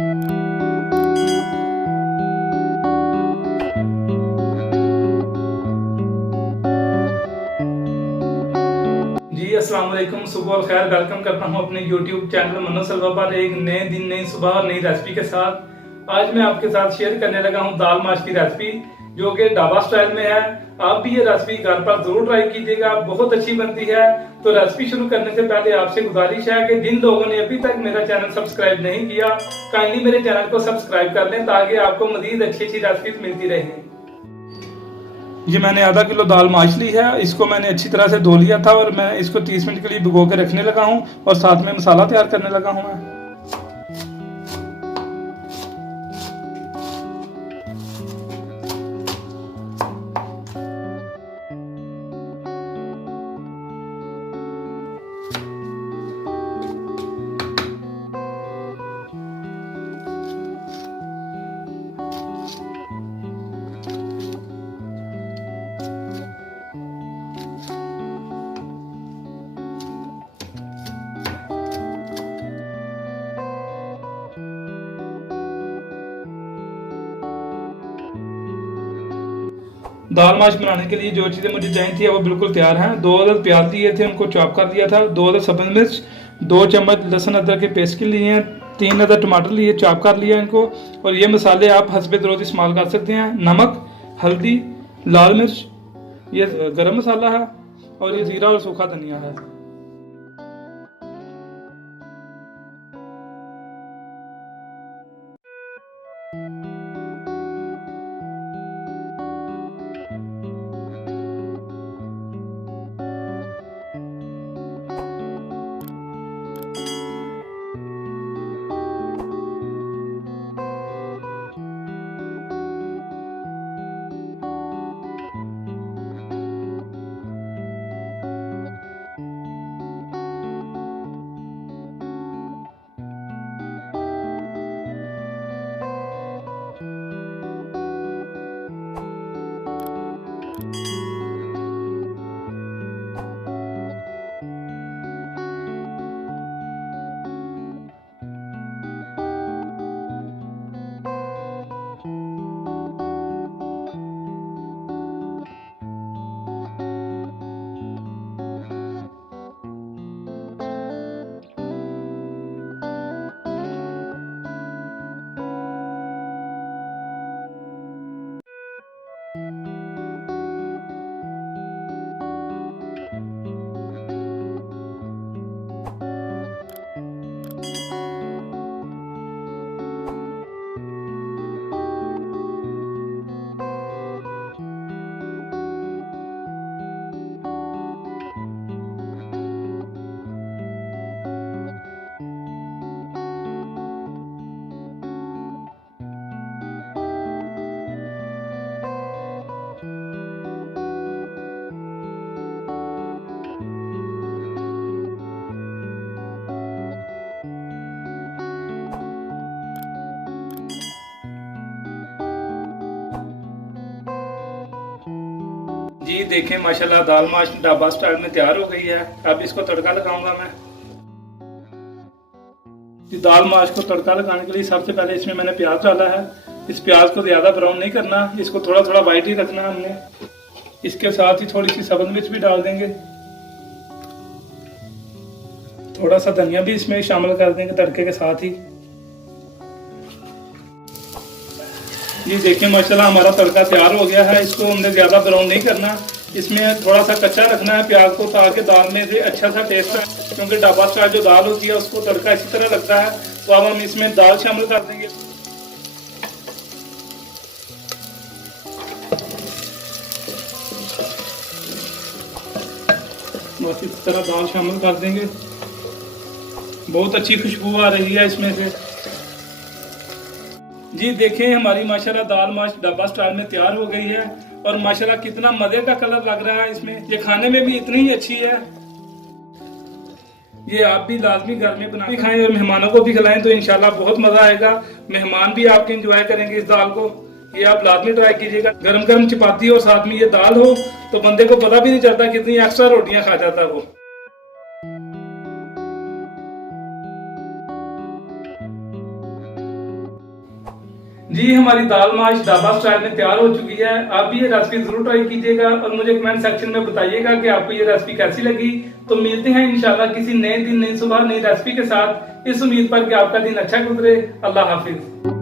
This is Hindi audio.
जी अस्सलाम वालेकुम, सुबह और खैर। वेलकम करता हूं अपने YouTube चैनल मनोज सलवा पर एक नए दिन, नई सुबह और नई रेसिपी के साथ। आज मैं आपके साथ शेयर करने लगा हूं दाल माश की रेसिपी, जो कि ढाबा स्टाइल में है। आप भी ये रेसिपी घर पर जरूर ट्राई कीजिएगा, बहुत अच्छी बनती है। तो रेसिपी शुरू करने से पहले आपसे गुजारिश है कि जिन लोगों ने अभी तक मेरा चैनल सब्सक्राइब नहीं किया, काइंडली मेरे चैनल को सब्सक्राइब कर लें, ताकि आपको मजीद अच्छी अच्छी रेसिपी मिलती रहे। ये मैंने आधा किलो दाल माश ली है। इसको मैंने अच्छी तरह से धो लिया था और मैं इसको 30 मिनट के लिए भिगो के रखने लगा हूँ, और साथ में मसाला तैयार करने लगा हूँ मैं। दाल माश बनाने के लिए जो चीज़ें मुझे चाहिए थी वो बिल्कुल तैयार हैं। 2 अदद प्याज लिए थे, उनको चॉप कर दिया था। 2 अदद सब्ज़ मिर्च, 2 चम्मच लहसुन अदरक के पेस्ट के लिए हैं। 3 अदद टमाटर लिए, चॉप कर लिया इनको। और ये मसाले आप हस्बे ज़रूरत इस्तेमाल कर सकते हैं। नमक, हल्दी, लाल मिर्च, ये गरम मसाला है, और ये जीरा और सूखा धनिया है। जी देखें, माशाल्लाह दाल माश ढाबा स्टाइल में तैयार हो गई है। अब इसको तड़का लगाऊंगा मैं। जी दाल माश को तड़का लगाने के लिए सबसे पहले इसमें मैंने प्याज डाला है। इस प्याज को ज़्यादा ब्राउन नहीं करना, इसको थोड़ा थोड़ा वाइट ही रखना है हमने। इसके साथ ही थोड़ी सी सब्ज़ मिर्च भी डाल देंगे। थोड़ा सा धनिया भी इसमें शामिल कर देंगे तड़के के साथ ही। ये देखिए माशाल्लाह हमारा तड़का तैयार हो गया है। इसको हमने ज़्यादा ब्राउन नहीं करना, इसमें थोड़ा सा कच्चा रखना है प्याज को, ताकि दाल में से अच्छा सा टेस्ट है। क्योंकि ढाबा स्टाइल जो दाल होती है उसको तड़का इसी तरह लगता है। तो अब हम इसमें दाल शामिल कर देंगे। बस इस तरह दाल शामिल कर देंगे। बहुत अच्छी खुशबू आ रही है इसमें से। जी देखें, हमारी माशाल्लाह दाल माश ढाबा स्टाइल में तैयार हो गई है, और माशाल्लाह कितना मजे का कलर लग रहा है इसमें। ये खाने में भी इतनी ही अच्छी है। ये आप भी लाजमी घर में बना के खाएं और मेहमानों को भी खिलाएं, तो इंशाल्लाह बहुत मजा आएगा। मेहमान भी आपके एंजॉय करेंगे इस दाल को। ये आप लाजमी ट्राई कीजिएगा। गरम गरम चपाती और साथ में ये दाल हो, तो बंदे को पता भी नहीं चलता कितनी एक्स्ट्रा रोटियां खा जाता है वो। जी हमारी दाल माश ढाबा स्टाइल में तैयार हो चुकी है। आप भी ये रेसिपी जरूर ट्राई कीजिएगा और मुझे कमेंट सेक्शन में बताइएगा कि आपको ये रेसिपी कैसी लगी। तो मिलते हैं इंशाल्लाह किसी नए दिन, नई सुबह, नई रेसिपी के साथ, इस उम्मीद पर कि आपका दिन अच्छा गुजरे। अल्लाह हाफिज।